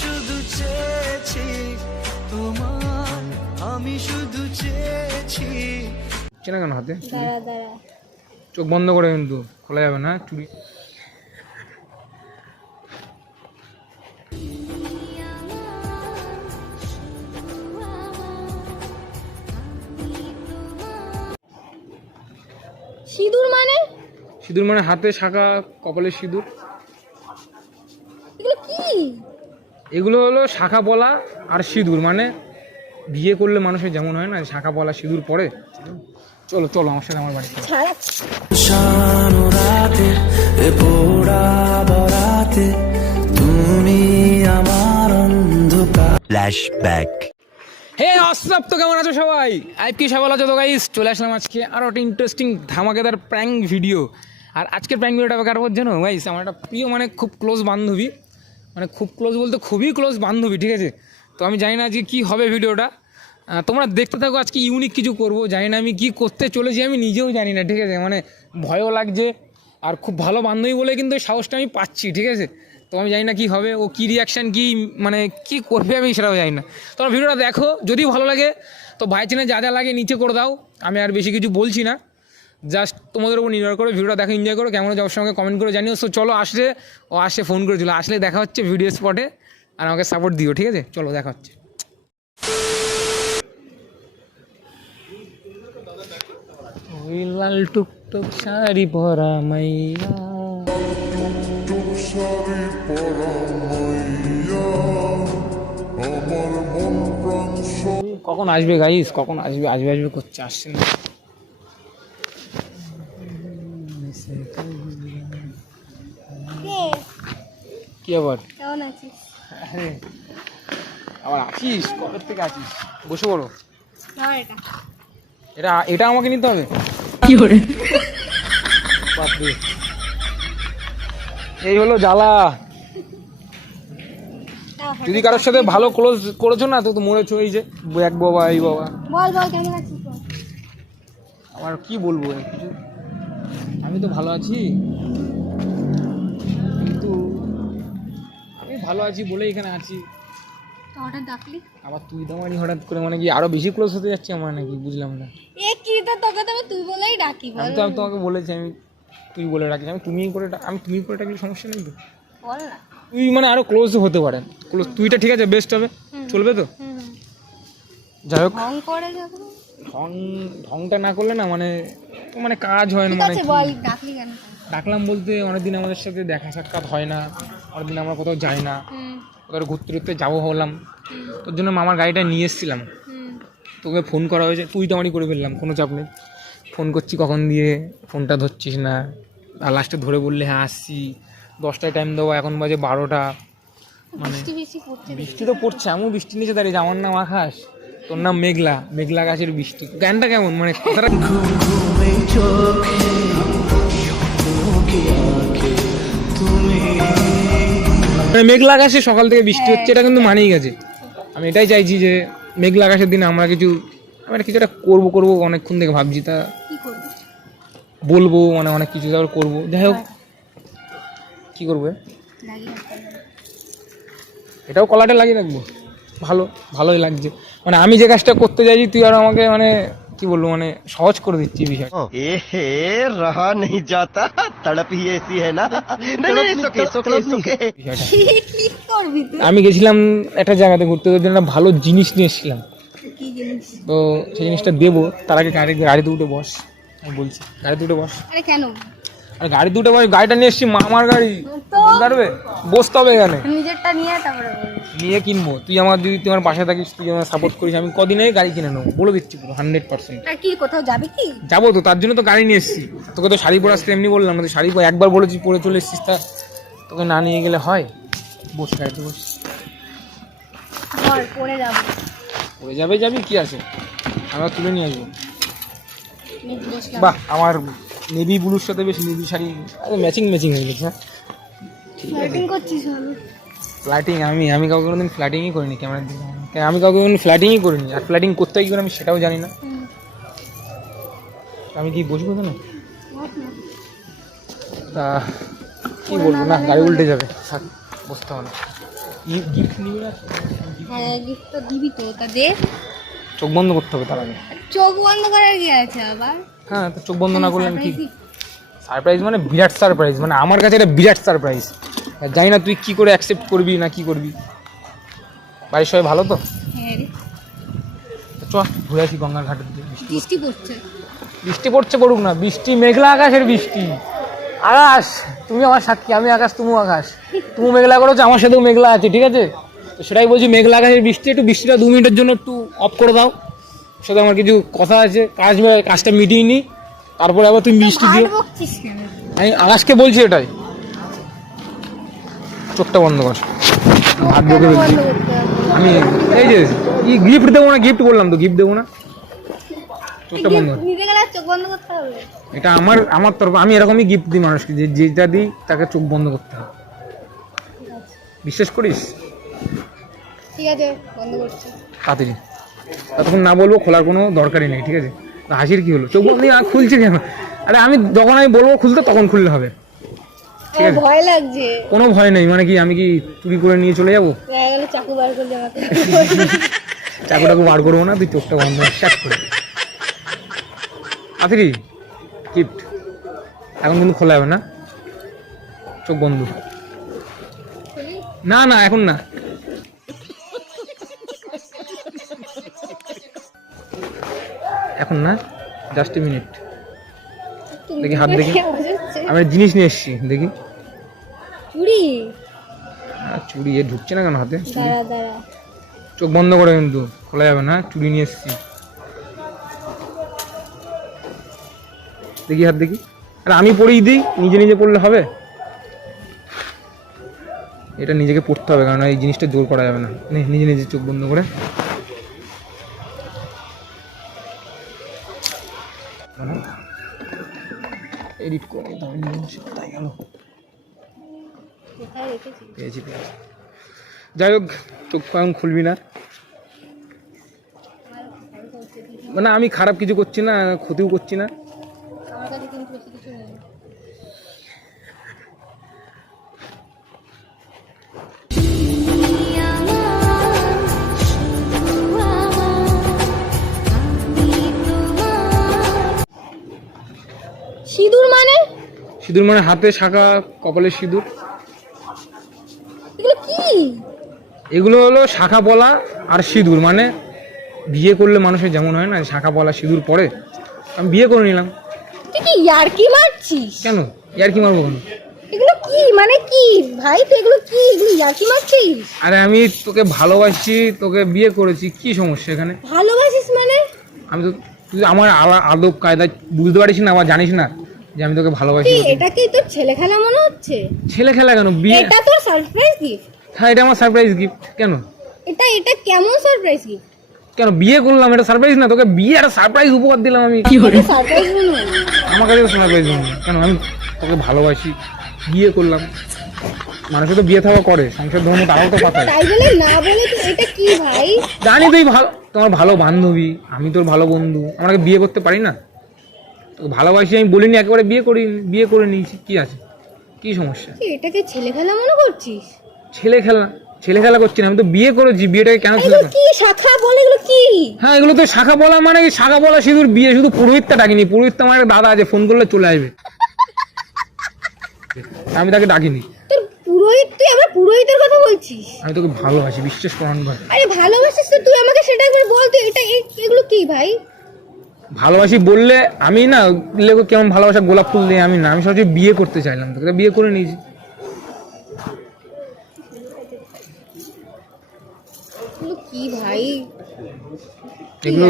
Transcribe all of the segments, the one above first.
শুধু চেয়েছি তোমার আমি শুধু চেয়েছি। চেনা কেন হাতে? দাঁড়া দাঁড়া। চোখ বন্ধ করে কিন্তু খোলা যাবে না চুরি? সিঁদুর মানে? সিঁদুর মানে হাতে শাখা কপালে সিঁদুর। এগুলো কি? এগুলো হলো শাখা পলা আর সিঁদুর মানে বিয়ে করলে মানুষের যেমন হয় না শাখা পলা সিঁদুর পরে। চলো চলো আমার সাথে আমার বাড়িতে পোড়া বরাতে তুমি আমার অন্ধকার। Flashback. হে অসব তো কেমন আছো সবাই? আইপ কি সবাই আছো তো গাইস চলে আসলাম আজকে আরও একটা ইন্টারেস্টিং ধামাকেদার প্র্যাঙ্ক ভিডিও আর আজকের প্র্যাঙ্ক ভিডিওটা কার উপর জানো গাইস আমার একটা প্রিয় মানে খুব ক্লোজ বান্ধবী মানে খুব ক্লোজ বলতে খুবই ক্লোজ বান্ধবী, ঠিক আছে? তো আমি জানি না আজকে কী হবে ভিডিওটা। তোমরা দেখতে থাকো, আজকে ইউনিক কিছু করব। জানি না আমি কী করতে চলেছি, আমি নিজেও জানি না, ঠিক আছে? মানে ভয়ও লাগছে, আর খুব ভালো বান্ধবী বলে কিন্তু এই সাহসটা আমি পাচ্ছি, ঠিক আছে? তো আমি জানি না কী হবে, ও কী রিয়াকশান কী মানে কী করবে আমি সেটাও জানি না। তোমরা ভিডিওটা দেখো, যদি ভালো লাগে, তো ভাই চেনে যা যা লাগে নিচে করে দাও। আমি আর বেশি কিছু বলছি না। জাস্ট তোমাদের উপর নির্ভর করে ভিডিওটা দেখো এনজয় করো কেমন যাওয়ার সঙ্গে কমেন্ট করে জানিও। সো চলো আসলে ও আসে ফোন করেছিল। আসলে দেখা হচ্ছে ভিডিও স্পটে আর আমাকে সাপোর্ট দিও ঠিক আছে? চলো দেখা হচ্ছে। ওই লাল টুকটুক শাড়ি পরা মাইয়া। কখন আসবে গাইস কখন আসবে? আসবে আসবে করছে আসছে না। কে আবার? কেমন আছিস? আবার আছিস? কবে থেকে আছিস? বসে পড়ো। এটা। এটা এটা আমাকে নিতে হবে? কি করে? বাপরে এই হলো জ্বালা। যদি কারোর সাথে ভালো ক্লোজ করেছ না? তো তো মরেছো এই যে এক বাবা এই বাবা। বল বল কেমন আছিস আমার কি বলব? কিছু আমি তো ভালো আছি। কিন্তু আমি ভালো আছি বলে এখানে আছি। হঠাৎ ডাকলি? আবার তুই তো আমারই হঠাৎ করে মানে কি আরও বেশি ক্লোজ হতে যাচ্ছে আমার নাকি? বুঝলাম না। এ কি তো তোকে তো তুই বলেই ডাকি বল। আমি তো আমি তোমাকে বলেছি আমি তুই বলে রাখিস আমি তুমি করে আমি তুমি করে ডাকলে সমস্যা নেই তো। বল না। তুই মানে আরও ক্লোজ হতে পারেন ক্লোজ তুইটা ঠিক আছে বেস্ট হবে। চলবে তো। যাই হোক। ঢং করে ঢং ঢংটা না করলে না মানে মানে কাজ হয় না মানে ডাকলাম বলতে অনেকদিন আমাদের সাথে দেখা সাক্ষাৎ হয় না অনেকদিন আমরা কোথাও যাই না কোথাও ঘুরতে ঘুরতে যাব হলাম তোর জন্য মামার গাড়িটা নিয়ে এসেছিলাম তোকে ফোন করা হয়েছে তুই তো আমারই করে ফেললাম কোনো চাপ নেই ফোন করছি কখন দিয়ে ফোনটা ধরছিস না আর লাস্টে ধরে বললে হ্যাঁ আসছি দশটায় টাইম দেবো এখন বাজে বারোটা মানে বৃষ্টি বৃষ্টি পড়ছে বৃষ্টি তো পড়ছে আমিও বৃষ্টি নিচে দাঁড়িয়ে আমার নাম আকাশ তোর নাম মেঘলা মেঘলা গাছের বৃষ্টি গানটা কেমন মানে কথাটা চোখে মুখে আঁকে তুমি মানে মেঘলা আকাশে সকাল থেকে বৃষ্টি হচ্ছে এটা কিন্তু মানেই গেছে। আমি এটাই চাইছি যে মেঘলা আকাশের দিনে আমরা কিছু আমরা কিছু একটা করব করব অনেকক্ষণ থেকে ভাবছি তা বলব মানে অনেক কিছু তারপর করব। যাই হোক কী করব? এটাও কলাটা লাগিয়ে রাখব। ভালো ভালোই লাগছে। মানে আমি যে কাজটা করতে চাইছি তুই আর আমাকে মানে কি বলব মানে সহজ করে দিচ্ছি বিষয় নেই যাতা এসি না। আমি গেছিলাম একটা জায়গাতে ঘুরতে ওই একটা ভালো জিনিস নিয়ে এসেছিলাম। তো সেই জিনিসটা দেবো তার আগে গাড়ি গাড়িতে উঠে বস আমি বলছি গাড়িতে উঠে বস। আরে কেন? আরে গাড়ি দুটো বস গাড়িটা নিয়ে এসছি মামার গাড়ি। তো পারবে বসতে হবে এখানে। নিজেরটা নিয়ে তারপরে নিয়ে কিনবো। তুই আমার যদি তুই আমার পাশে থাকিস তুই আমার সাপোর্ট করিস আমি কদিনে গাড়ি কিনে নেব? বলে দিচ্ছি পুরো হান্ড্রেড পার্সেন্ট কি কোথাও যাবি কি? যাব তো তার জন্য তো গাড়ি নিয়ে এসেছি। তোকে তো শাড়ি পরে আসতে এমনি বললাম না তুই শাড়ি পরে একবার বলেছি পরে চলে এসেছিস তা তোকে না নিয়ে গেলে হয়? বস গাড়িতে বস। পরে যাব। পরে যাবে যাবি কি আছে? আমরা তুলে নিয়ে আসব। বাহ আমার নেভি ব্লুর সাথে বেশ নেভি শাড়ি ম্যাচিং ম্যাচিং হয়ে গেছে হ্যাঁ? ফ্লার্টিং করছিস ফ্ল্যাটিং আমি আমি কাউকে কোনোদিন ফ্ল্যাটিংই করিনি ক্যামেরার দিকে। আমি কাউকে কোনোদিন ফ্ল্যাটিংই করিনি। আর ফ্ল্যাটিং করতে হয় কি করে আমি সেটাও জানি না। আমি কি বসবো কেন না। তা কি বলব? না গাড়ি উল্টে যাবে। থাক বসতে হবে না। গিফট নিবি না? হ্যাঁ গিফট তো দিবি তো তা দে। চোখ বন্ধ করতে হবে তার আগে। চোখ বন্ধ করার কি আছে আবার? হ্যাঁ তো চোখ বন্ধ না করলে আমি কি? সারপ্রাইজ মানে বিরাট সারপ্রাইজ মানে আমার কাছে এটা বিরাট সারপ্রাইজ জানি না তুই কি করে অ্যাকসেপ্ট করবি না কি করবি। বাড়ির সবাই ভালো তো? হ্যাঁ চ ঘুরে আসি গঙ্গার ঘাটের দিকে বৃষ্টি পড়ছে। বৃষ্টি পড়ছে। পড়ুক না বৃষ্টি মেঘলা আকাশের বৃষ্টি। আকাশ তুমি আমার সাক্ষী আমি আকাশ তুমিও আকাশ। তুমি মেঘলা করেছ আমার সাথেও মেঘলা আছে ঠিক আছে? তো সেটাই বলছি মেঘলা আকাশের বৃষ্টি একটু বৃষ্টিটা দু মিনিটের জন্য একটু অফ করে দাও। সাথে আমার কিছু কথা আছে কাজ কাজটা মিটিয়ে নি। তারপরে আবার তুমি বৃষ্টি দিও। আমি আকাশকে বলছি এটাই। চোখটা বন্ধ কর? আমি এই যে কি গিফট দেবো না গিফট বললাম তো গিফট দেবো না। চোখটা বন্ধ কর। Gift গেলে চোখ বন্ধ করতে হবে। এটা আমার আমার তরফ আমি এরকমই গিফট দিই মানুষকে যে যেটা দিই তাকে চোখ বন্ধ করতে হবে। বিশ্বাস করিস? ঠিক আছে বন্ধ করছি। তাড়াতাড়ি। ততক্ষণ না বলব খোলার কোনো দরকারই নেই ঠিক আছে? তো হাসির কি হলো? চোখ বন্ধ আর খুলছে কেন? আরে আমি যখন আমি বলব খুলতে তখন খুললে হবে। ঠিক আছে। ভয় লাগছে। কোনো ভয় নেই মানে কি আমি কি চুরি করে নিয়ে চলে যাব? চাকু বার করলে আমাকে চাকুটাকে বার করব না তুই চোখটা বন্ধ করে তাড়াতাড়ি গিফট এখন কিন্তু খোলা যাবে না। চোখ বন্ধ। না না এখন না। এখন না জাস্ট মিনিট দেখি হাত দেখি। আমি জিনিস নিয়ে এসেছি দেখি। চুড়ি এ ঢুকছে না কেন হাতে? চোখ বন্ধ করে কিন্তু খোলা যাবে না চুড়ি নিয়ে এসেছি। দেখি হাত দেখি। আর আমি পরেই দিই নিজে নিজে পড়লে হবে? এটা নিজেকে পড়তে হবে কারণ এই জিনিসটা জোর করা যাবে না। নিজে নিজে চোখ বন্ধ করে। এডিট করে তাই গেল। পেয়েছি পেয়েছি। যাই হোক চোখ এখন খুলবি না। মানে আমি খারাপ কিছু করছি না ক্ষতিও করছি না। আমার কাছে কিন্তু বেশি কিছু নেই। সিঁদুর মানে? সিঁদুর মানে হাতে শাখা কপালে সিঁদুর এগুলো কি এগুলো হলো শাখা পলা আর সিঁদুর মানে বিয়ে করলে মানুষের যেমন হয় না শাখা পলা সিঁদুর পরে আমি বিয়ে করে নিলাম। তুই কি ইয়ার্কি মারছিস? কেন? ইয়ার কি মারবো কেন? এগুলো কি? মানে কি? ভাই তো এগুলো কি? এগুলো ইয়ার্কি মারছিস? আরে আমি তোকে ভালোবাসি তোকে বিয়ে করেছি কি সমস্যা এখানে? ভালোবাসিস মানে? আমি তো তুই আমার আলা- আদব কায়দা বুঝতে পারিস না বা জানিস না যে আমি তোকে ভালোবাসি এটা কি তোর ছেলে খেলা মনে হচ্ছে? ছেলে খেলা কেন? বিয়ে এটা তোর সারপ্রাইজ গিফট হ্যাঁ এটা আমার সারপ্রাইজ গিফট কেন? এটা এটা কেমন সারপ্রাইজ গিফট কেন বিয়ে করলাম এটা সারপ্রাইজ না? তোকে বিয়ে একটা সারপ্রাইজ উপহার দিলাম আমি। এটা সারপ্রাইজ মনে আমার কাছে সারপ্রাইজ কেন আমি তোকে ভালোবাসি বিয়ে করলাম। মানুষে তো বিয়ে থাকা করে সংসার ধর্ম তারাও তো পাতায়। তাই বলে না বলে তো এটা কি ভাই? জানি তুই ভালো তোমার ভালো বান্ধবী আমি তোর ভালো বন্ধু আমাকে বিয়ে করতে পারি না? তোকে ভালোবাসি আমি বলিনি একেবারে বিয়ে করি বিয়ে করে নিয়েছি কি আছে? কি সমস্যা? এটাকে ছেলে খেলা মনে করছিস? ছেলে খেলা ছেলে খেলা করছি না আমি তো বিয়ে করেছি বিয়েটাকে কেন ছেলে খেলা কি শাখা বলে এগুলো কি? হ্যাঁ এগুলো তো শাখা বলা মানে শাখা বলা সিঁদুর বিয়ে শুধু পুরোহিতটা ডাকিনি পুরোহিত আমার একটা দাদা আছে ফোন করলে চলে আসবে। আমি তাকে ডাকিনি। তোর পুরোহিত তুই আবার পুরোহিতের কথা বলছিস? আমি তোকে ভালোবাসি বিশ্বাস করান ভাই। আরে ভালোবাসিস তো তুই আমাকে সেটা একবার বল তুই এটা এগুলো কি ভাই? ভালোবাসি বললে আমি না লেগো কেমন ভালোবাসা গোলাপ ফুল দিয়ে আমি না আমি সহজে বিয়ে করতে চাইলাম তোকে বিয়ে করে নিয়েছি এগুলো কি ভাই? এগুলো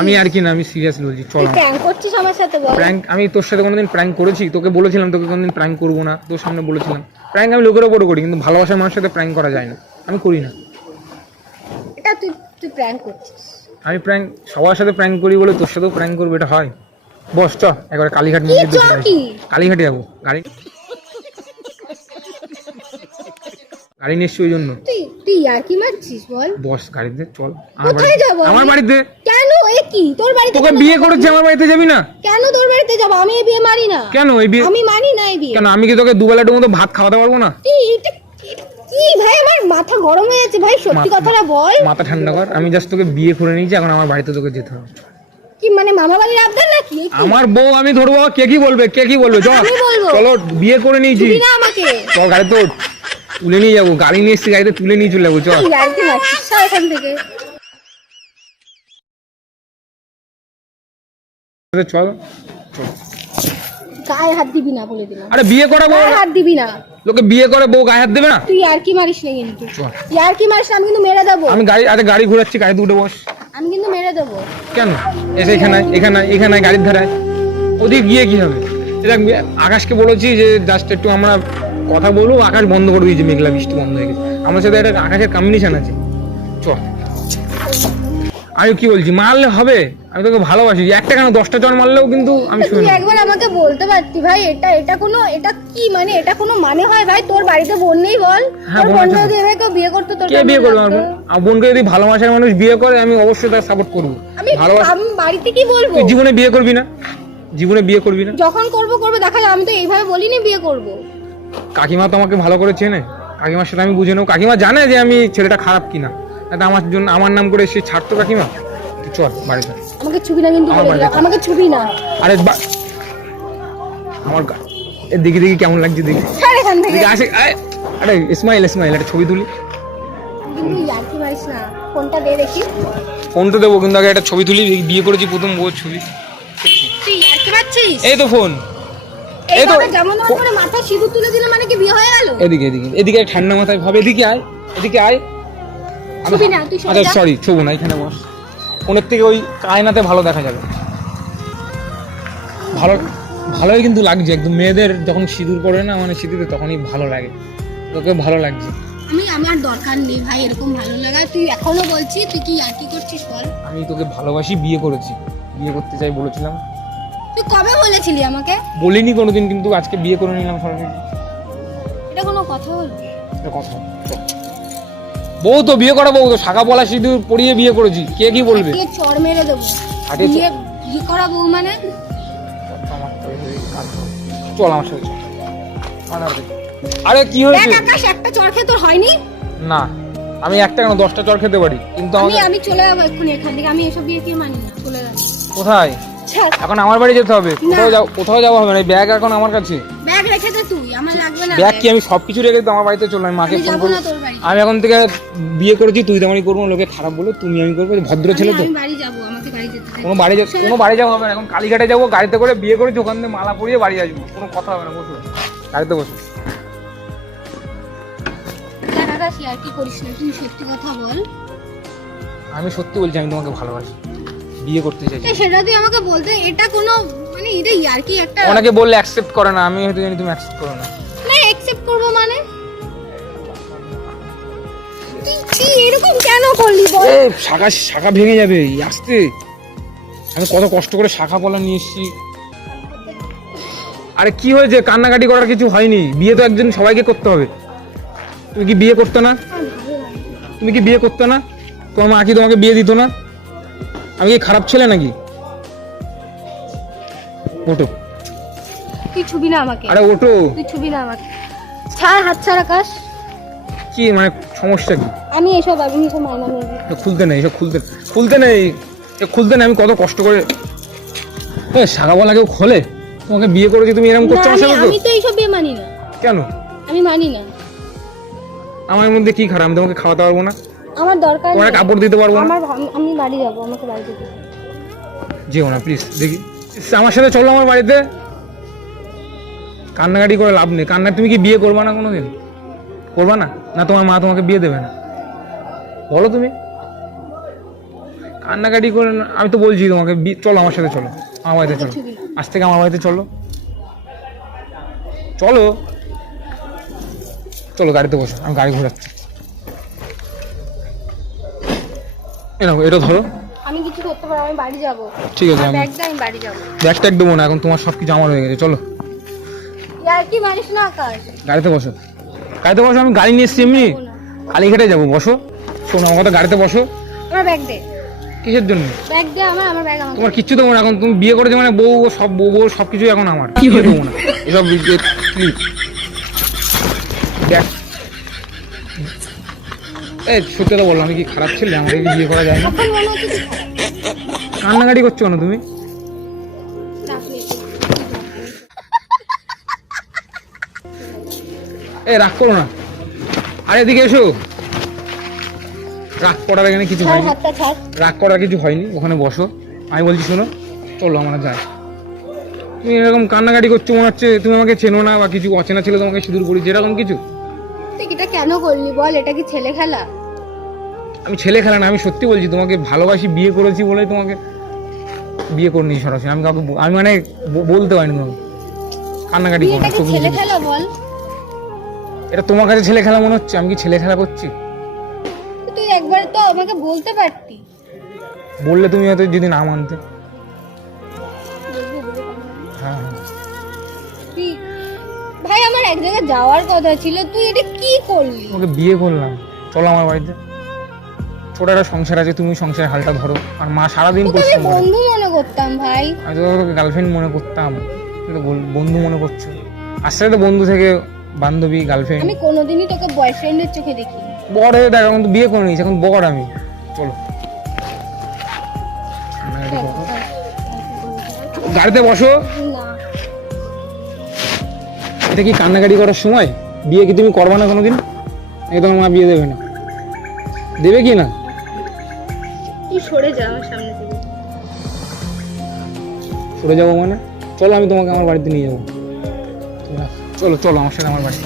আমি আর কি না আমি সিরিয়াসলি বলছি চল প্র্যাঙ্ক করছিস আমার সাথে বল। প্র্যাঙ্ক আমি তোর সাথে কোনোদিন প্র্যাঙ্ক করেছি? তোকে বলেছিলাম তোকে কোনোদিন প্র্যাঙ্ক করব না তোর সামনে বলেছিলাম। প্র্যাঙ্ক আমি লোকের ওপরে করি কিন্তু ভালোবাসার মানুষের সাথে প্র্যাঙ্ক করা যায় না। আমি করি না। এটা তুই তুই প্র্যাঙ্ক করছিস। আমি প্র্যাঙ্ক সবার সাথে প্র্যাঙ্ক করি বলে তোর সাথেও প্র্যাঙ্ক করব এটা হয়। বস চ একবার কালীঘাট মন্দির কালীঘাটে যাব গাড়ি গাড়ি নিয়ে ওই জন্য। তুই তুই আর কি মারছিস বল? বস গাড়িতে চল। আমার কোথায় বাড়িতে আমার আমি? বাড়িতে। কেন? এ কি? তোর বাড়িতে তোকে বিয়ে? করেছি আমার বাড়িতে যাবি না? কেন তোর বাড়িতে যাব? আমি এই বিয়ে মারি না। কেন এই বিয়ে আমি মানি না এই বিয়ে। কেন? আমি কি তোকে দুবেলাটার মতো ভাত খাওয়াতে পারব না? কি ভাই? আমার মাথা গরম হয়ে যাচ্ছে ভাই সত্যি কথাটা বল। মাথা ঠান্ডা কর। আমি জাস্ট তোকে বিয়ে করে নিয়েছি এখন আমার বাড়িতে তোকে যেতে হবে। কি মানে মামা বাড়ির আবদার নাকি? আমার বউ আমি ধরবো কে কি বলবে? কে কি বলবে? চল। চলো বিয়ে করে নিয়েছি। না আমাকে। চল গাড়ি তুলে নিয়ে যাব গাড়ি নিয়ে এসছি গাড়িতে তুলে নিয়ে চলে যাব চল। এখান থেকে। চল। গায়ে হাত দিবি না বলে দিলাম। আরে বিয়ে করে বউ হাত দিবি না। লোকে বিয়ে করে বউ গায়ে হাত দেবে না? তুই আর কি মারিস না কিন্তু। আর কি মারিস আমি কিন্তু মেরে দেবো। আমি গাড়ি আরে গাড়ি ঘোরাচ্ছি বস। আমি কিন্তু মেরে দেবো। কেন? এসে এখানে এখানে এখানে গাড়ির ধারায় ওদিকে গিয়ে কি হবে? এটা আকাশকে বলেছি যে জাস্ট একটু আমরা কথা বলব আকাশ বন্ধ করে দিয়েছি মেঘলা বৃষ্টি বন্ধ হয়ে গেছে। আমার সাথে একটা আকাশের কম্বিনেশন আছে। চল। আমি কি বলছি মারলে হবে আমি তোকে ভালোবাসি। একটা কেন দশটা জন মারলেও কিন্তু আমি শুনে তুই একবার আমাকে বলতে পারতি ভাই এটা এটা কোনো এটা কি মানে এটা কোনো মানে হয় ভাই? তোর বাড়িতে বোন নেই বল? হ্যাঁ, তোর বোন। যদি এভাবে কেউ বিয়ে করতো তোর কে বিয়ে করবে আমার বোন? আমার বোনকে যদি ভালোবাসার মানুষ বিয়ে করে আমি অবশ্যই তার সাপোর্ট করব। আমি আমি বাড়িতে কি বলব? তুই জীবনে বিয়ে করবি না? জীবনে বিয়ে করবি না? যখন করব করব। দেখা যাবে আমি তো এইভাবে বলিনি বিয়ে করব। কাকিমা তো আমাকে ভালো করে চেনে। কাকিমার সাথে আমি বুঝে নেব। কাকিমা জানে যে আমি ছেলেটা খারাপ কিনা। এটা আমার জন্য আমার নাম করে সে ছাড়তো কাকিমা? চল বাড়ি চল। আমাকে ছবি না কিন্তু। আমাকে ছবি না। আরে আমার দেখি দেখি কেমন লাগছে দেখি। আসে আরে ইসমাইল ইসমাইল একটা ছবি তুলি। ফোনটা দে দেখি। ফোন তো দেবো কিন্তু আগে একটা ছবি তুলি বিয়ে করেছি প্রথম বউ ছবি। এই তো ফোন। এই তো- এইভাবে যেমন তেমন সিঁদুর তুলে দিলে মানে কি বিয়ে হয়ে গেল? এদিকে এদিকে এদিকে ঠান্ডা মাথায় ভাবে এদিকে আয় এদিকে আয়। ছবি না, তুই আচ্ছা সরি ছবো না এখানে বস। ফোনের থেকে ওই আয়নাতে ভালো দেখা যাবে। ভালো ভালোই কিন্তু লাগছে একদম মেয়েদের যখন সিঁদুর পড়ে না মানে সিঁদুরে তখনই ভালো লাগে। তোকে ভালো লাগছে। আমি আমার দরকার নেই ভাই এরকম ভালো লাগা। তুই এখনও বলছিস তুই কি ইয়ার কি করছিস বল? আমি তোকে ভালোবাসি বিয়ে করেছি। বিয়ে করতে চাই বলেছিলাম। তুই কবে বলেছিলি আমাকে? বলিনি কোনোদিন কিন্তু আজকে বিয়ে করে নিলাম সরাসরি এটা কোনো কথা হলো এটা কথা। বউ তো বিয়ে করা বউ তো শাখা পলা সিঁদুর পরিয়ে বিয়ে করেছি। কে কি বলবে? চর মেরে দেবো। বিয়ে বিয়ে করা বউ মানে? চল আমার সাথে। আরে কি হয়েছে? আকাশ একটা চর খেয়ে তোর হয়নি? না আমি একটা কেন দশটা চর খেতে পারি। কিন্তু আমি আমি চলে যাব এক্ষুনি এখান থেকে। আমি এসব বিয়ে টিয়ে মানি না চলে যাব। কোথায়? এখন আমার বাড়ি যেতে হবে। কোথাও যাও কোথাও যাওয়া হবে না। ব্যাগ এখন আমার কাছে। ব্যাগ রেখে দে তুই আমার লাগবে না ব্যাগ কি আমি সব কিছু রেখে তো আমার বাড়িতে চললাম আমি মাকে ফোন যাব করব। আমি এখন থেকে বিয়ে করেছি তুই তেমনই করব লোকে খারাপ বলো তুমি আমি করব ভদ্র ছেলে তো। আমি বাড়ি যাব আমাকে বাড়ি যেতে। কোনো বাড়ি যা- কোনো বাড়ি যাওয়া হবে না। এখন কালীঘাটে যাব গাড়িতে করে বিয়ে করেছি ওখান থেকে মালা পরিয়ে বাড়ি আসব। কোনো কথা হবে না বসো। গাড়িতে বসো। আর কি করিস না? তুই সত্যি কথা বল। আমি সত্যি বলছি আমি তোমাকে ভালোবাসি। বিয়ে করতে চাইছি। সেটা তুই আমাকে বলতে এটা কোনো মানে এটা ইয়ার কি একটা অনেকে বললে অ্যাকসেপ্ট করে না আমি হয়তো জানি তুমি অ্যাকসেপ্ট করো না। না একসেপ্ট করব মানে? তুই কি এরকম কেন করলি বল? এ শাখা শাখা ভেঙে যাবে আসতে। আমি কত কষ্ট করে শাখা পলা নিয়ে এসেছি। আরে কি হয়েছে কান্নাকাটি করার কিছু হয়নি। বিয়ে তো একজন সবাইকে করতে হবে। তুমি কি বিয়ে করতে না? তুমি কি বিয়ে করতে না? তোমার মা কি তোমাকে বিয়ে দিত না? আমি কি খারাপ ছেলে নাকি? ওটো তুই ছবি না আমাকে। আরে ওটো তুই ছবি না আমাকে। ছাড় হাত ছাড় আকাশ। কি মানে সমস্যা কি? আমি এসব আমি এসব মানা নেই খুলতে নেই এসব খুলতে খুলতে নেই এ খুলতে নেই আমি কত কষ্ট করে এ শাখাওয়ালা কেউ খোলে? তোমাকে বিয়ে করে করেছি তুমি এরকম করছ আমার সাথে আমি তো এইসব বিয়ে মানি না। কেন? আমি মানি না। আমার মধ্যে কি খারাপ? আমি তোমাকে খাওয়াতে পারব না। আমার দরকার কাপড় দিতে পারব না? আমার আমি বাড়ি যাব আমাকে বাড়ি যেতে। যেও না প্লিজ দেখি। আমার সাথে চলো আমার বাড়িতে। কান্নাকাটি করে লাভ নেই। কান্না তুমি কি বিয়ে করবা না কোনোদিন? করবা না? না তোমার মা তোমাকে বিয়ে দেবে না। বলো তুমি। কান্নাকাটি করে না- আমি তো বলছি তোমাকে চলো আমার সাথে চলো। আমার বাড়িতে চলো। আজ থেকে আমার বাড়িতে চলো। চলো। চলো গাড়িতে বসো। আমি গাড়ি ঘোরাচ্ছি। এ নাও এটা ধরো। আমি কিছু করতে পারব আমি বাড়ি যাব। ঠিক আছে আমি ব্যাগ দে আমি বাড়ি যাব। ব্যাগ ট্যাগ দেবো না এখন তোমার সব কিছু আমার হয়ে গেছে চলো। ইয়ার কি মানিস না আকাশ? গাড়িতে বসো। গাড়িতে বসো আমি গাড়ি নিয়ে এসছি এমনি। কালীঘাটে যাব বসো। শোনো আমার কথা গাড়িতে বসো। আমার ব্যাগ দে। কিসের জন্য? ব্যাগ দে আমার আমার ব্যাগ আমার তোমার কিচ্ছু দেবো না এখন তুমি বিয়ে করেছ মানে বউ ও সব বউ বউ সব কিছু এখন আমার। কি দেবো না। এসব ব্যাগ এই সত্যি কথা বললাম আমি কি খারাপ ছেলে? আমাকে কি বিয়ে করা যায় না। কান্নাকাটি করছ কেন তুমি? এ রাগ করো না। আরে এদিকে এসো। রাগ করার এখানে কিছু হয়নি। রাগ করার কিছু হয়নি। ওখানে বসো। আমি বলছি শোনো চলো আমরা যাই। তুমি এরকম কান্নাকাটি করছ মনে হচ্ছে তুমি আমাকে চেনো না বা কিছু অচেনা ছিল তোমাকে সিঁদুর পড়ি যেরকম কিছু। তুই এটা কেন করলি? বল এটা কি ছেলে খেলা? আমি ছেলে খেলা না আমি সত্যি বলছি তোমাকে ভালোবাসি বিয়ে করেছি বলে তোমাকে বিয়ে করে নিই সরাসরি। আমি কাউকে ব- আমি মানে ব- বলতে পারিনি তোমাকে। কান্নাকাটি করো কি ছেলে খেলা বল? এটা তোমার কাছে ছেলে খেলা মনে হচ্ছে? আমি কি ছেলে খেলা করছি? তুই একবার তো আমাকে বলতে পারতি। বললে তুমি হয়তো যদি না মানতে। ভাই আমার এক জায়গায় যাওয়ার কথা ছিল। তুই এটা কি করলি? ওকে বিয়ে করলাম। চলো আমার বাড়িতে। ছোট একটা সংসার আছে তুমি সংসারের হালটা ধরো। আর মা সারাদিন তোকে আমি পরিশ্রম করে। বন্ধু মনে করতাম ভাই। আমি তো তোকে গার্লফ্রেন্ড মনে করতাম। তো বল- বন্ধু মনে করছ। আস্তে আস্তে বন্ধু থেকে বান্ধবী গার্লফ্রেন্ড আমি কোনোদিনই তোকে বয়ফ্রেন্ডের চোখে দেখি বড় হয়ে দেখ এখন তো বিয়ে করে নিয়েছি এখন বড় আমি। চলো। গাড়িতে বসো। এটা কি কান্নাকাটি করার সময়? বিয়ে কি তুমি করবা না কোনোদিন? নাকি তোমার মা বিয়ে দেবে না। দেবে কি না? সরে যা আমার সামনে থেকে। সরে যাব মানে? চলো আমি তোমাকে আমার বাড়িতে নিয়ে যাব। চলো চলো আমার সাথে আমার বাড়িতে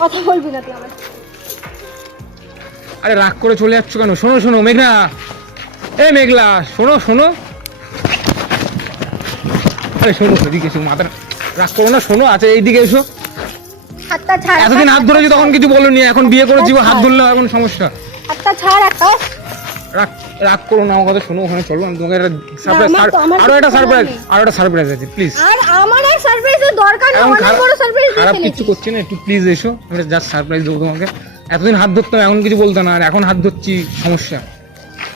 কথা বলবি না তুই আরে রাগ করে চলে যাচ্ছ কেন? শোনো শোনো মেঘনা। এ মেঘলা শোনো শোনো। আরে শোনো এদিকে এসো মাথা রাগ করো না শোনো আচ্ছা এইদিকে এসো। এতদিন হাত ধরেছি তখন কিছু বলোনি? এখন বিয়ে করেছি হাত ধরলে এখন সমস্যা। হাতটা ছাড় একটা রাগ রাগ করো না আমার কথা শোনো ওখানে চলো আমি তোমাকে একটা সারপ্রাইজ আরও একটা সারপ্রাইজ। আরও একটা সারপ্রাইজ আছে প্লিজ আর আমার আর সারপ্রাইজের দরকার নেই অনেক খারাপ বড় সারপ্রাইজ দিয়ে খারাপ কিছু করছি না একটু প্লিজ এসো জাস্ট সারপ্রাইজ দেবো তোমাকে। এতদিন হাত ধরতাম, এখন কিছু বলতো না, আর এখন হাত ধরছি, সমস্যা।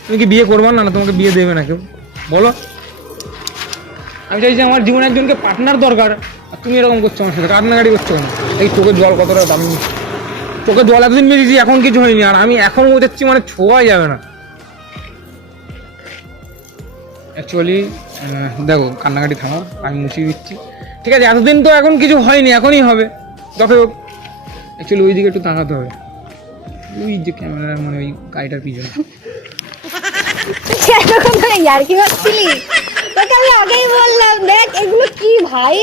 তুমি কি বিয়ে করব না না তোমাকে বিয়ে দেবে না কেউ? বলো। আমি চাইছি আমার জীবনে একজনকে পার্টনার দরকার, আর তুমি এরকম করছ আমার সাথে কান্নাকাটি করছ না এই চোখের জল কতটা দামি। চোখের জল এতদিন বেরিয়েছি এখন কিছু হয়নি, আর আমি এখন বোঝাচ্ছি মানে ছোঁয়াই যাবে না। অ্যাকচুয়ালি দেখো, কান্নাকাটি থামাও, আমি মুছিয়ে দিচ্ছি। ঠিক আছে, এতদিন তো এখন কিছু হয়নি, এখনই হবে। যত হোক অ্যাকচুয়ালি ওই দিকে একটু তাকাতে হবে। ওই যে ক্যামেরা মানে ওই গাড়িটার পিছনে। তুই এরকম ইয়ার্কি মারছিলি তোকে আমি আগেই বললাম দেখ এগুলো কি ভাই?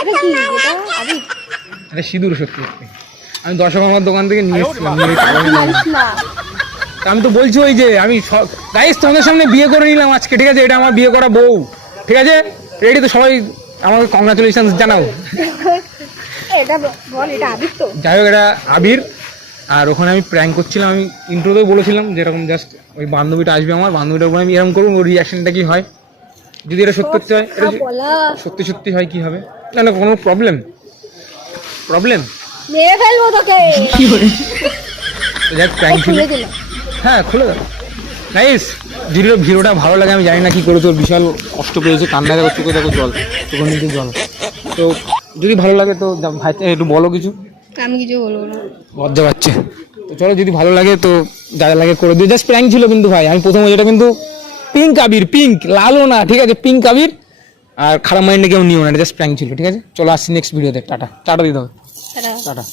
এটা কি? এটা আবি। এটা সিঁদুর সত্যি আমি দশক আমার দোকান থেকে নিয়ে আমি তো বলছি ওই যে আমি গাইস তোমাদের সামনে বিয়ে করে নিলাম আজকে ঠিক আছে? এটা আমার বিয়ে করা বউ ঠিক আছে? রেডি তো সবাই আমাকে কংগ্রাচুলেশন জানাও। এটা বল এটা আবির তো। যাই হোক এটা আবির। আর ওখানে আমি প্র্যাঙ্ক করছিলাম আমি ইন্ট্রোতেও বলেছিলাম যেরকম জাস্ট ওই বান্ধবীটা আসবে আমার বান্ধবীটার উপর আমি এরকম করব ওর রিয়াকশনটা কি হয়? যদি এটা সত্যি সত্যি হয় এটা সত্যি সত্যি হয় কি হবে? না না কোনো প্রবলেম প্রবলেম মেরে ফেলব তোকে। যাক প্র্যাঙ্ক ছিল খুলে হ্যাঁ খুলে দাও। নাইস ভিডিও ভিডিওটা ভালো লাগে আমি জানি না কি করে তোর বিশাল কষ্ট পেয়েছে কান্না দেখো চোখে দেখো জল চোখের নিচে জল। তো যদি ভালো লাগে তো ভাই একটু বলো কিছু। আমি কিছু বলব না। লজ্জা পাচ্ছে। তো চলো যদি ভালো লাগে তো যা যা লাগে করে দিও। জাস্ট প্র্যাঙ্ক ছিল কিন্তু ভাই আমি প্রথমে যেটা কিন্তু পিঙ্ক আবির পিঙ্ক লালও না ঠিক আছে? পিঙ্ক আবির আর খারাপ মাইন্ডে কেউ নিও না এটা জাস্ট প্র্যাঙ্ক ছিল ঠিক আছে? চলো আসছি নেক্সট ভিডিওতে টাটা। টাটা দিতে হবে টাটা।